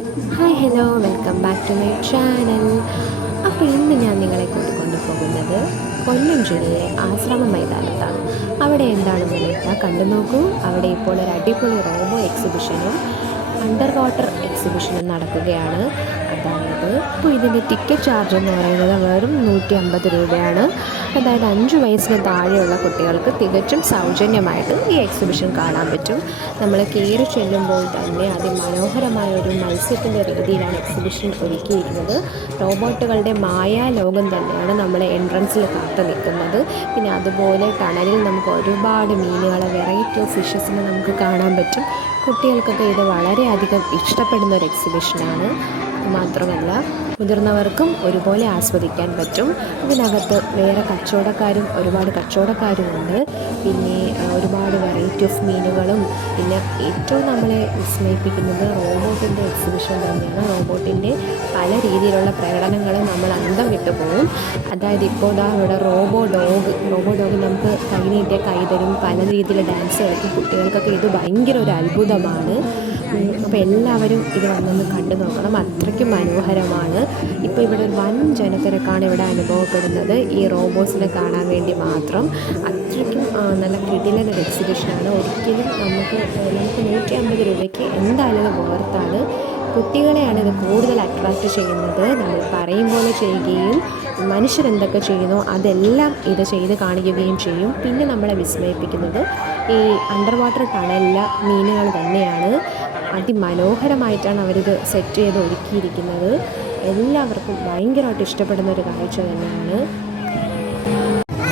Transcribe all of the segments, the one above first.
Hi hello welcome back to my channel. അപ്പോൾ ഇന്ന് ഞാൻ നിങ്ങളെ കൊണ്ടുപോകുന്നത് കൊല്ലം ജില്ലയിലെ ആശ്രമ മൈതാനത്താണ്. അവിടെ എന്താണെന്ന് കണ്ടു നോക്കൂ. അവിടെ ഇപ്പോൾ ഒരു അടിപൊളി റോബോ എക്സിബിഷനും അണ്ടർ വാട്ടർ എക്സിബിഷനും നടക്കുകയാണ്. അതായത് ഇപ്പോൾ ഇതിൻ്റെ ടിക്കറ്റ് ചാർജ് എന്ന് പറയുന്നത് വെറും 150 രൂപയാണ്. അതായത് 5 വയസ്സിന് താഴെയുള്ള കുട്ടികൾക്ക് തികച്ചും സൗജന്യമായിട്ട് ഈ എക്സിബിഷൻ കാണാൻ പറ്റും. നമ്മൾ കയറി ചെല്ലുമ്പോൾ തന്നെ അതിമനോഹരമായ ഒരു മത്സ്യത്തിൻ്റെ രീതിയിലാണ് എക്സിബിഷൻ ഒരുക്കിയിരിക്കുന്നത്. റോബോട്ടുകളുടെ മായാലോകം തന്നെയാണ് നമ്മളെ എൻട്രൻസിൽ കാത്തു നിൽക്കുന്നത്. പിന്നെ അതുപോലെ ടണലിൽ നമുക്ക് ഒരുപാട് മീനുകളെ, വെറൈറ്റി ഓഫ് ഫിഷസിനെ നമുക്ക് കാണാൻ പറ്റും. കുട്ടികൾക്കൊക്കെ ഇത് വളരെയധികം ഇഷ്ടപ്പെടുന്ന ഒരു എക്സിബിഷനാണ്. മാത്രമല്ല മുതിർന്നവർക്കും ഒരുപോലെ ആസ്വദിക്കാൻ പറ്റും. ഇതിനകത്ത് വേറെ ഒരുപാട് കച്ചവടക്കാരുമുണ്ട്. പിന്നെ ഒരുപാട് വെറൈറ്റി ഓഫ് മീനുകളും, പിന്നെ ഏറ്റവും നമ്മളെ വിസ്മയിപ്പിക്കുന്നത് റോബോട്ടിൻ്റെ എക്സിബിഷൻ തന്നെയാണ്. റോബോട്ടിൻ്റെ പല രീതിയിലുള്ള പ്രകടനങ്ങളും നമ്മൾ അന്തം വിട്ടു പോകും. അതായത് ഇപ്പോൾ ഇവിടെ റോബോ ഡോഗ് നമുക്ക് കൈ നീട്ടിയ കൈ തരും, പല രീതിയിൽ ഡാൻസ് കളിക്കും. കുട്ടികൾക്കൊക്കെ ഇത് ഭയങ്കര ഒരു അത്ഭുതമാണ്. അപ്പോൾ എല്ലാവരും ഇത് വന്നൊന്ന് കണ്ടു നോക്കണം. അത്രയ്ക്കും മനോഹരമാണ്. ഇപ്പോൾ ഇവിടെ ഒരു വൻ ജനത്തിരക്കാണ് ഇവിടെ അനുഭവപ്പെടുന്നത് ഈ റോബോട്സിനെ കാണാൻ വേണ്ടി മാത്രം. അത്രയ്ക്കും നല്ല കിടിലൻ ഒരു എക്സിബിഷനാണ്. ഒരിക്കലും നമുക്ക് 150 രൂപയ്ക്ക് എന്തായാലും ഇത് വേർത്താണ്. കുട്ടികളെയാണ് ഇത് കൂടുതൽ അട്രാക്റ്റ് ചെയ്യുന്നത്. നമ്മൾ പറയും പോലെ ചെയ്യുകയും മനുഷ്യരെന്തൊക്കെ ചെയ്യുന്നോ അതെല്ലാം ഇത് ചെയ്ത് കാണിക്കുകയും ചെയ്യും. പിന്നെ നമ്മളെ വിസ്മയിപ്പിക്കുന്നത് ഈ അണ്ടർ വാട്ടർ ടണലിലെ മീനുകൾ തന്നെയാണ്. അതിമനോഹരമായിട്ടാണ് അവരിത് സെറ്റ് ചെയ്ത് ഒരുക്കിയിരിക്കുന്നത്. എല്ലാവർക്കും ഭയങ്കരമായിട്ട് ഇഷ്ടപ്പെടുന്ന ഒരു കാഴ്ച തന്നെയാണ്.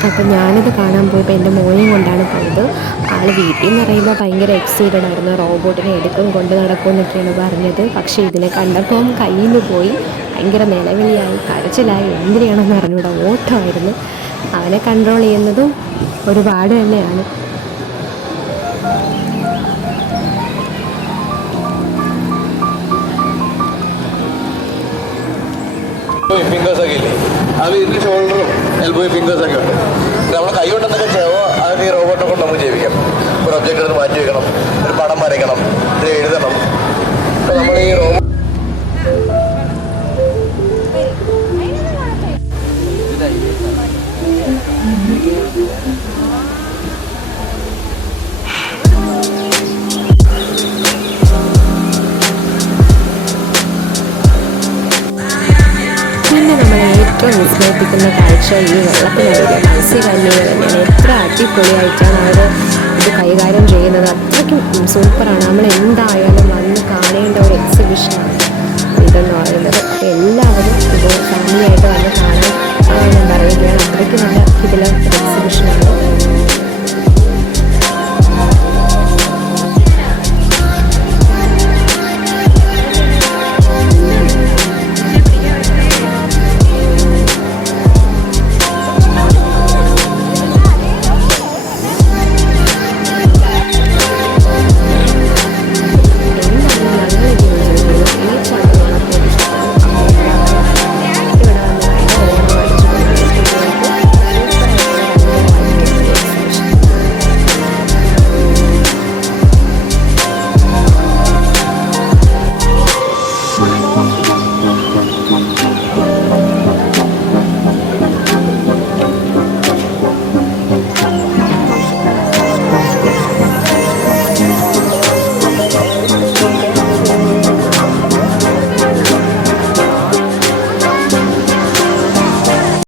അപ്പം ഞാനിത് കാണാൻ പോയപ്പോൾ എൻ്റെ മോനെയും കൊണ്ടാണ് പോയത്. ആൾ വീട്ടിൽ നിന്ന് പറയുമ്പോൾ ഭയങ്കര എക്സൈറ്റഡ് ആയിരുന്നു. റോബോട്ടിനെ എടുക്കും കൊണ്ട് നടക്കും എന്നൊക്കെയാണ് പറഞ്ഞത്. പക്ഷേ ഇതിനെ കണ്ടപ്പം കയ്യിൽ പോയി ഭയങ്കര നിലവിളിയായി, കരച്ചിലായി, എന്തിനാണെന്ന് അറിഞ്ഞൂടെ ഓട്ടമായിരുന്നു. അവനെ കൺട്രോൾ ചെയ്യുന്നതും ഒരുപാട് തന്നെയാണ്. ഫിംഗേഴ്സ് ഒക്കെ ഇല്ലേ, അത് ഇതിൻ്റെ ഷോൾഡറും എൽബോയും ഫിംഗേഴ്സ് ഒക്കെ ഉണ്ട്. നമ്മൾ കൈ കൊണ്ടെന്നൊക്കെ ചെയ്യുമ്പോൾ അത് ഈ റോബോട്ടിനെ കൊണ്ട് നമുക്ക് ജീവിക്കാം. ഒരു ഒബ്ജക്റ്റ് എടുത്ത് മാറ്റി വെക്കണം, ഒരു പടം വരയ്ക്കണം, ഇത് എഴുതണം. അപ്പോൾ നമ്മൾ ഈ റോബോട്ട് ഏറ്റവും വിസ്മയിപ്പിക്കുന്ന കാഴ്ച ഈ വെള്ളത്തിനടിയിലെ മത്സ്യകന്യകൾ തന്നെയാണ്. എത്ര അടിപൊളിയായിട്ടാണ് അവർ ഇത് കൈകാര്യം ചെയ്യുന്നത്. അത്രയ്ക്കും സൂപ്പറാണ്. നമ്മൾ എന്തായാലും വന്ന് കാണേണ്ട ഒരു എക്സിബിഷനാണ് ഇതെന്ന് പറയുന്നത്. എല്ലാവരും ഇത് ഫാമിലിയായിട്ട് വന്ന് കാണാൻ ഞാൻ പറയുകയാണ്. അത്രയ്ക്ക് നല്ല ഇതിലെ എക്സിബിഷനാണ്.